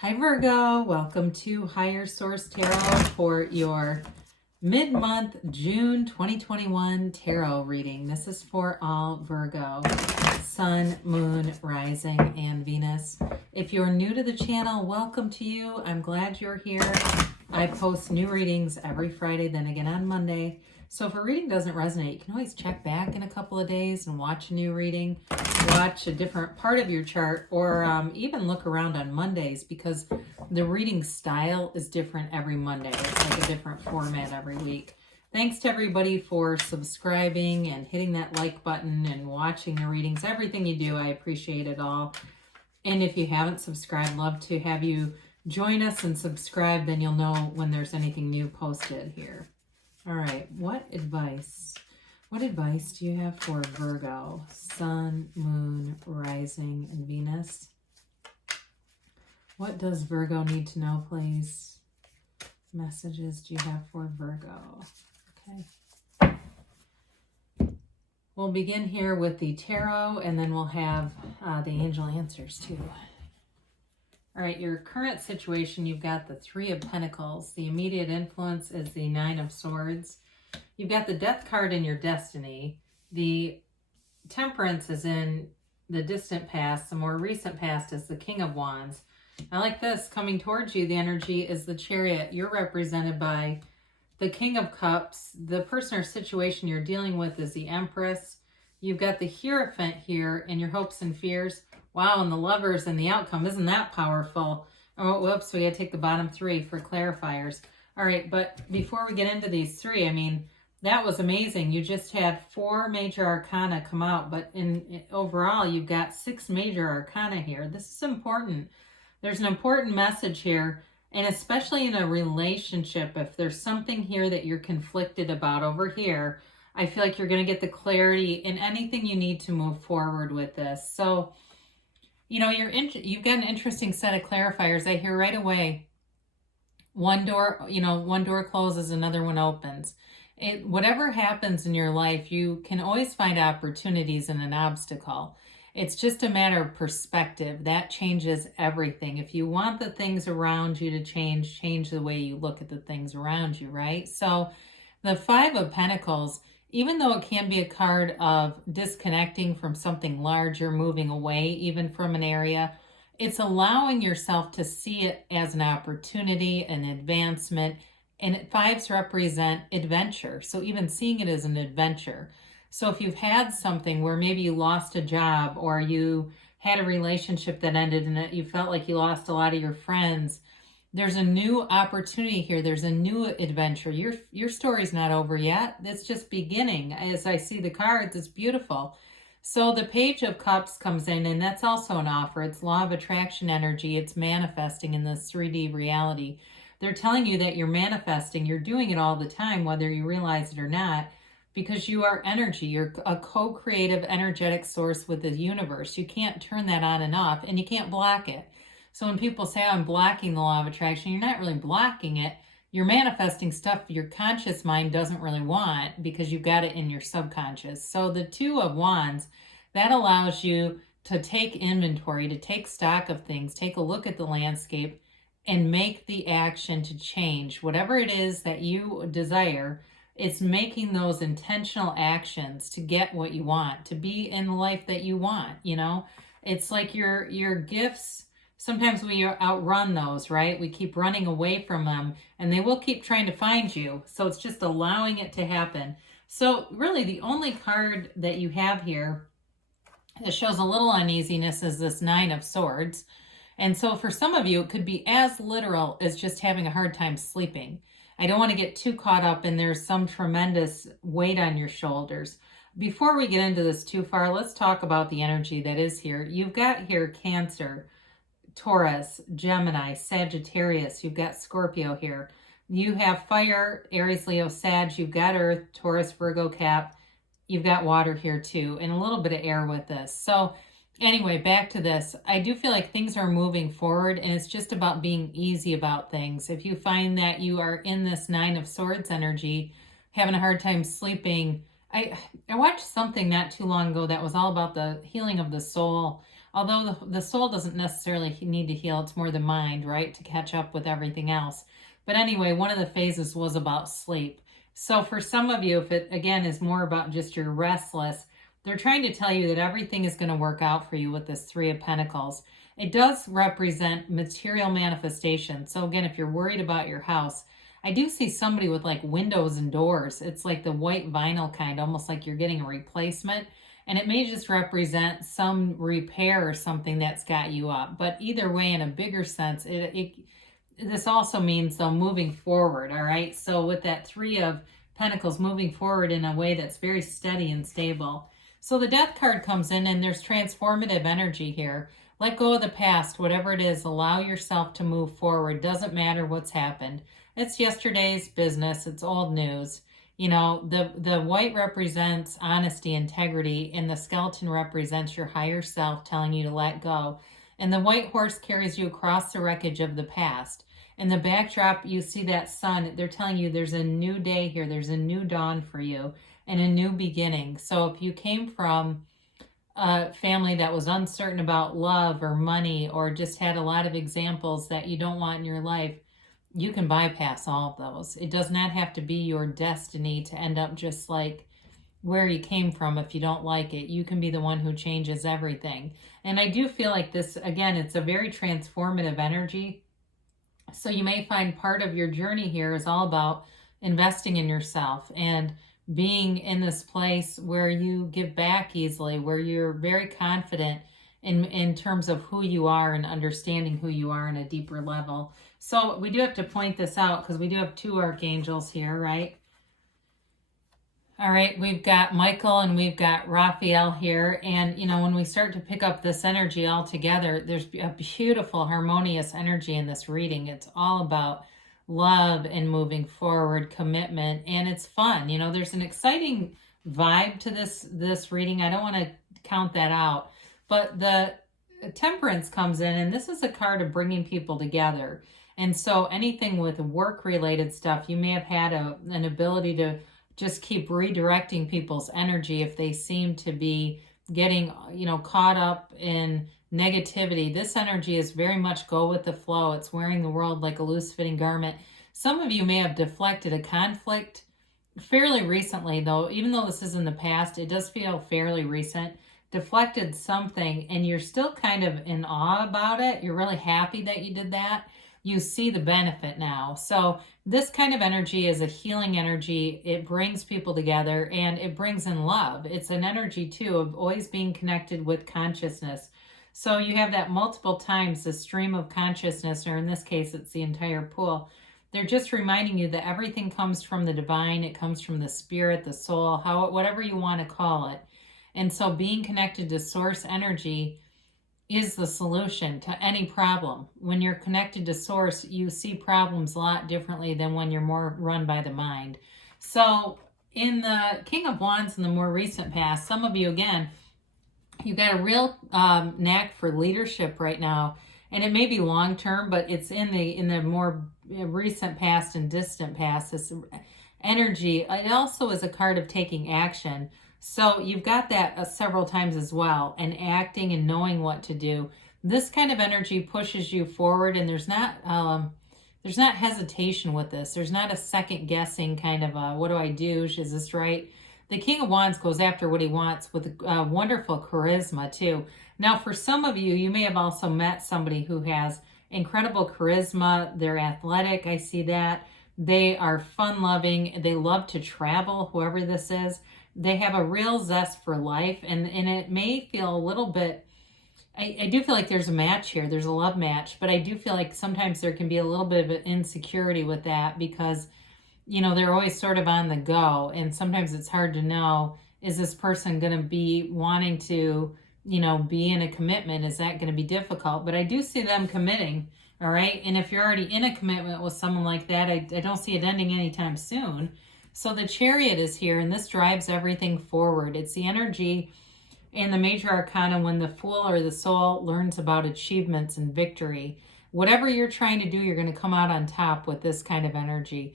Hi Virgo, welcome to Higher Source Tarot for your mid-month June 2021 tarot reading. This is for all Virgo, Sun, Moon, Rising, and Venus. If you're new to the channel, welcome to you. I'm glad you're here. I post new readings every Friday, then again on Monday. So if a reading doesn't resonate, you can always check back in a couple of days and watch a new reading, watch a different part of your chart, or even look around on Mondays because the reading style is different every Monday. It's like a different format every week. Thanks to everybody for subscribing and hitting that like button and watching the readings. Everything you do, I appreciate it all. And if you haven't subscribed, love to have you join us and subscribe. Then you'll know when there's anything new posted here. All right, what advice do you have for Virgo, Sun, Moon, Rising, and Venus? What does Virgo need to know, please? Messages do you have for Virgo? Okay. We'll begin here with the tarot, and then we'll have the angel answers too. All right, your current situation, you've got the Three of Pentacles. The immediate influence is the Nine of Swords. You've got the Death card in your destiny. The Temperance is in the distant past. The more recent past is the King of Wands. I like this. Coming towards you, the energy is the Chariot. You're represented by the King of Cups. The person or situation you're dealing with is the Empress. You've got the Hierophant here in your hopes and fears. Wow, and the Lovers and the outcome. Isn't that powerful? Oh, whoops, we got to take the bottom three for clarifiers. All right, but before we get into these three, I mean, that was amazing. You just had 4 major arcana come out, but overall, you've got 6 major arcana here. This is important. There's an important message here, and especially in a relationship, if there's something here that you're conflicted about over here, I feel like you're going to get the clarity in anything you need to move forward with this. So, you know, you've got an interesting set of clarifiers. I hear right away, one door closes, another one opens. Whatever happens in your life, you can always find opportunities in an obstacle. It's just a matter of perspective. That changes everything. If you want the things around you to change the way you look at the things around you, right? So the Five of Pentacles, even though it can be a card of disconnecting from something larger, moving away even from an area, it's allowing yourself to see it as an opportunity, an advancement, and fives represent adventure. So even seeing it as an adventure. So if you've had something where maybe you lost a job or you had a relationship that ended and you felt like you lost a lot of your friends, there's a new opportunity here. There's a new adventure. Your story's not over yet. It's just beginning. As I see the cards, it's beautiful. So the Page of Cups comes in, and that's also an offer. It's law of attraction energy. It's manifesting in this 3D reality. They're telling you that you're manifesting. You're doing it all the time, whether you realize it or not, because you are energy. You're a co-creative energetic source with the universe. You can't turn that on and off, and you can't block it. So when people say, I'm blocking the law of attraction, you're not really blocking it. You're manifesting stuff your conscious mind doesn't really want because you've got it in your subconscious. So the Two of Wands, that allows you to take inventory, to take stock of things, take a look at the landscape, and make the action to change. Whatever it is that you desire, it's making those intentional actions to get what you want, to be in the life that you want, you know? It's like your gifts. Sometimes we outrun those, right? We keep running away from them, and they will keep trying to find you. So it's just allowing it to happen. So really the only card that you have here that shows a little uneasiness is this Nine of Swords. And so for some of you, it could be as literal as just having a hard time sleeping. I don't want to get too caught up and there's some tremendous weight on your shoulders. Before we get into this too far, let's talk about the energy that is here. You've got here Cancer, Taurus, Gemini, Sagittarius. You've got Scorpio here. You have fire, Aries, Leo, Sag. You've got Earth, Taurus, Virgo, Cap. You've got water here too, and a little bit of air with this. So anyway, back to this. I do feel like things are moving forward, and it's just about being easy about things. If you find that you are in this Nine of Swords energy, having a hard time sleeping, I watched something not too long ago that was all about the healing of the soul. Although the soul doesn't necessarily need to heal, it's more the mind, right, to catch up with everything else. But anyway, one of the phases was about sleep. So for some of you, if it, again, is more about just you're restless, they're trying to tell you that everything is going to work out for you with this Three of Pentacles. It does represent material manifestation. So again, if you're worried about your house, I do see somebody with like windows and doors. It's like the white vinyl kind, almost like you're getting a replacement. And it may just represent some repair or something that's got you up. But either way, in a bigger sense, this also means though moving forward, all right? So with that Three of Pentacles, moving forward in a way that's very steady and stable. So the Death card comes in and there's transformative energy here. Let go of the past, whatever it is, allow yourself to move forward. Doesn't matter what's happened. It's yesterday's business. It's old news. You know, the white represents honesty, integrity, and the skeleton represents your higher self telling you to let go. And the white horse carries you across the wreckage of the past. In the backdrop, you see that sun. They're telling you there's a new day here. There's a new dawn for you and a new beginning. So if you came from a family that was uncertain about love or money or just had a lot of examples that you don't want in your life, you can bypass all of those. It does not have to be your destiny to end up just like where you came from if you don't like it. You can be the one who changes everything. And I do feel like this, again, it's a very transformative energy. So you may find part of your journey here is all about investing in yourself and being in this place where you give back easily, where you're very confident in terms of who you are and understanding who you are on a deeper level. So we do have to point this out because we do have two archangels here, right? All right, we've got Michael and we've got Raphael here. And, you know, when we start to pick up this energy all together, there's a beautiful, harmonious energy in this reading. It's all about love and moving forward, commitment, and it's fun. You know, there's an exciting vibe to this reading. I don't want to count that out. But the Temperance comes in, and this is a card of bringing people together. And so anything with work-related stuff, you may have had an ability to just keep redirecting people's energy if they seem to be getting, you know, caught up in negativity. This energy is very much go with the flow. It's wearing the world like a loose-fitting garment. Some of you may have deflected a conflict fairly recently, though. Even though this is in the past, it does feel fairly recent. Deflected something, and you're still kind of in awe about it. You're really happy that you did that. You see the benefit now. So this kind of energy is a healing energy. It brings people together and it brings in love. It's an energy too of always being connected with consciousness. So you have that multiple times, the stream of consciousness, or in this case, it's the entire pool. They're just reminding you that everything comes from the divine. It comes from the spirit, the soul, whatever you want to call it. And so being connected to source energy is the solution to any problem. When you're connected to source, you see problems a lot differently than when you're more run by the mind. So in the King of Wands in the more recent past, some of you, again, you got a real knack for leadership right now. And it may be long-term, but it's in the more recent past and distant past, this energy. It also is a card of taking action. So you've got that several times as well, and acting and knowing what to do. This kind of energy pushes you forward, and there's not hesitation with this. There's not a second guessing kind of what do I do? Is this right? The King of Wands goes after what he wants with wonderful charisma too. Now, for some of you, you may have also met somebody who has incredible charisma. They're athletic. I see that. They are fun-loving. They love to travel, whoever this is. They have a real zest for life, and it may feel a little bit, I do feel like there's a match here. There's a love match, but I do feel like sometimes there can be a little bit of an insecurity with that because, you know, they're always sort of on the go, and sometimes it's hard to know, is this person going to be wanting to, you know, be in a commitment? Is that going to be difficult? But I do see them committing, all right? And if you're already in a commitment with someone like that, I don't see it ending anytime soon. So the Chariot is here, and this drives everything forward. It's the energy in the major arcana when the Fool or the soul learns about achievements and victory. Whatever you're trying to do, you're going to come out on top with this kind of energy.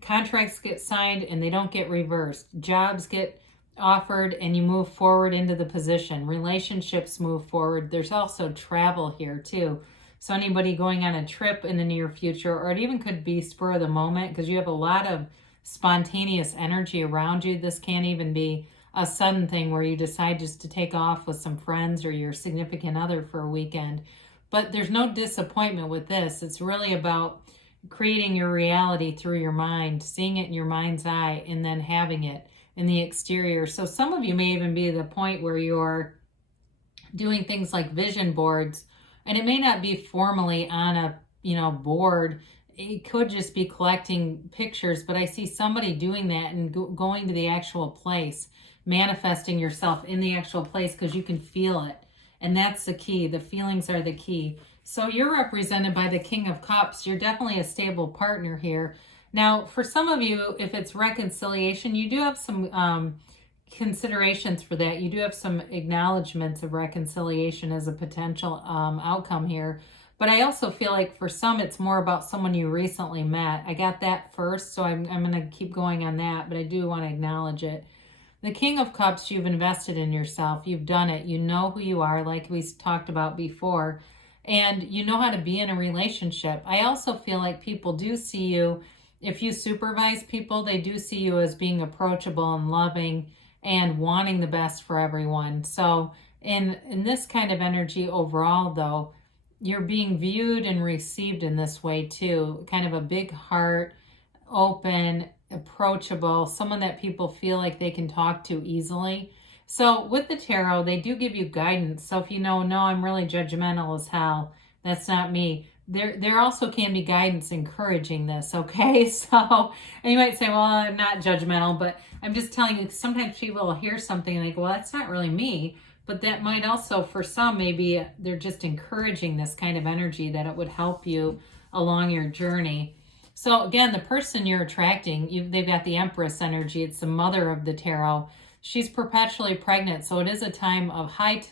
Contracts get signed and they don't get reversed. Jobs get offered and you move forward into the position. Relationships move forward. There's also travel here too. So anybody going on a trip in the near future, or it even could be spur of the moment because you have a lot of spontaneous energy around you. This can't even be a sudden thing where you decide just to take off with some friends or your significant other for a weekend. But there's no disappointment with this. It's really about creating your reality through your mind, seeing it in your mind's eye, and then having it in the exterior. So some of you may even be at the point where you're doing things like vision boards, and it may not be formally on a board. It could just be collecting pictures, but I see somebody doing that and going to the actual place, manifesting yourself in the actual place because you can feel it. And that's the key. The feelings are the key. So you're represented by the King of Cups. You're definitely a stable partner here. Now, for some of you, if it's reconciliation, you do have some considerations for that. You do have some acknowledgments of reconciliation as a potential outcome here. But I also feel like for some, it's more about someone you recently met. I got that first, so I'm going to keep going on that, but I do want to acknowledge it. The King of Cups, you've invested in yourself. You've done it. You know who you are, like we talked about before, and you know how to be in a relationship. I also feel like people do see you, if you supervise people, they do see you as being approachable and loving and wanting the best for everyone. So in this kind of energy overall, though, you're being viewed and received in this way too. Kind of a big heart, open, approachable, someone that people feel like they can talk to easily. So with the tarot, they do give you guidance. So if you know, no, I'm really judgmental as hell, that's not me. There also can be guidance encouraging this, okay? So, and you might say, well, I'm not judgmental, but I'm just telling you, sometimes people will hear something and they go, well, that's not really me. But that might also, for some, maybe they're just encouraging this kind of energy that it would help you along your journey. So again, the person you're attracting, they've got the Empress energy. It's the mother of the tarot. She's perpetually pregnant, so it is a time of high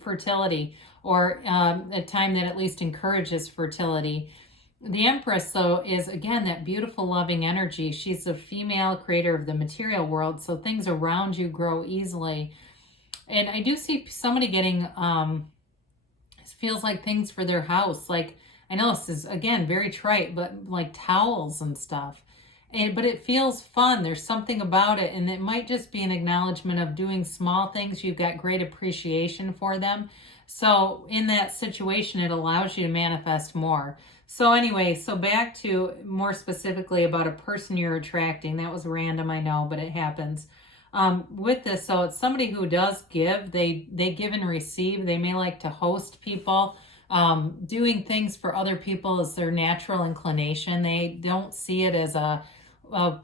fertility, or a time that at least encourages fertility. The Empress, though, is, again, that beautiful, loving energy. She's a female creator of the material world, so things around you grow easily. And I do see somebody getting, feels like things for their house, like, I know this is, again, very trite, but like towels and stuff. But it feels fun. There's something about it. And it might just be an acknowledgement of doing small things. You've got great appreciation for them. So in that situation, it allows you to manifest more. So anyway, so back to more specifically about a person you're attracting. That was random, I know, but it happens. With this, so it's somebody who does give. They give and receive. They may like to host people. Doing things for other people is their natural inclination. They don't see it as a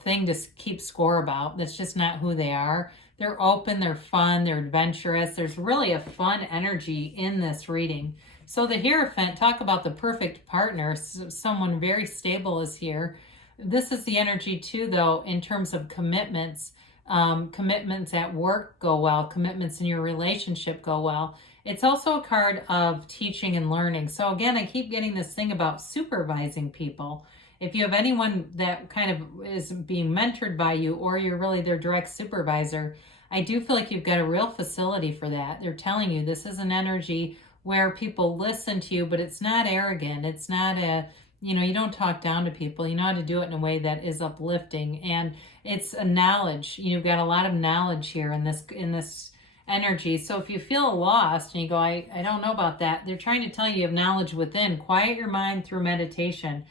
thing to keep score about. That's just not who they are. They're open, they're fun, they're adventurous. There's really a fun energy in this reading. So the Hierophant, talk about the perfect partner. Someone very stable is here. This is the energy too, though, in terms of commitments. Commitments at work go well. Commitments in your relationship go well. It's also a card of teaching and learning. So again, I keep getting this thing about supervising people. If you have anyone that kind of is being mentored by you, or you're really their direct supervisor, I do feel like you've got a real facility for that. They're telling you this is an energy where people listen to you, but it's not arrogant. It's not you don't talk down to people. You know how to do it in a way that is uplifting. And it's a knowledge. You've got a lot of knowledge here in this energy. So if you feel lost and you go, I don't know about that, they're trying to tell you have knowledge within. Quiet your mind through meditation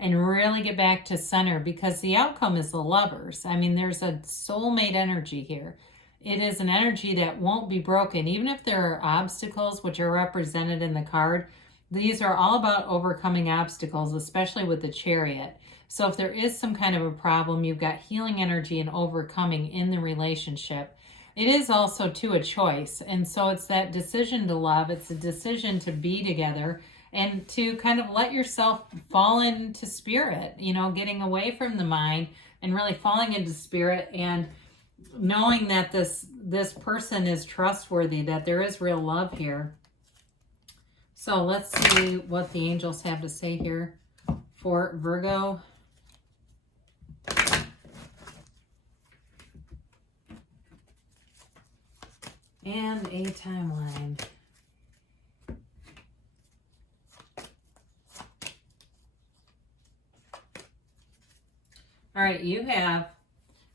and really get back to center, because the outcome is the Lovers. I mean, there's a soulmate energy here. It is an energy that won't be broken. Even if there are obstacles, which are represented in the card, these are all about overcoming obstacles, especially with the Chariot. So if there is some kind of a problem, you've got healing energy and overcoming in the relationship. It is also, too, a choice. And so it's that decision to love. It's a decision to be together and to kind of let yourself fall into spirit, getting away from the mind and really falling into spirit, and knowing that this person is trustworthy, that there is real love here. So let's see what the angels have to say here for Virgo. and a timeline. All right, you have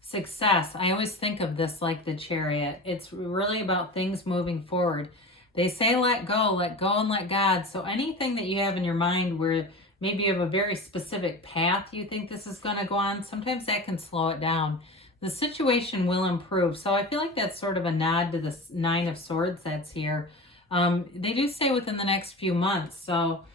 success. I always think of this like the Chariot. It's really about things moving forward. They say let go and let God. So anything that you have in your mind where maybe you have a very specific path you think this is going to go on, sometimes that can slow it down. The situation will improve. So I feel like that's sort of a nod to the Nine of Swords that's here. They do say within the next few months. So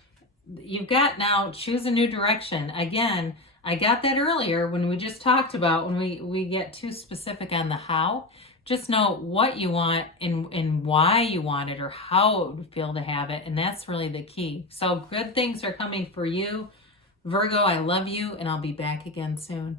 you've got now choose a new direction. Again, I got that earlier when we just talked about when we get too specific on the how. Just know what you want and why you want it or how it would feel to have it. And that's really the key. So good things are coming for you. Virgo, I love you, and I'll be back again soon.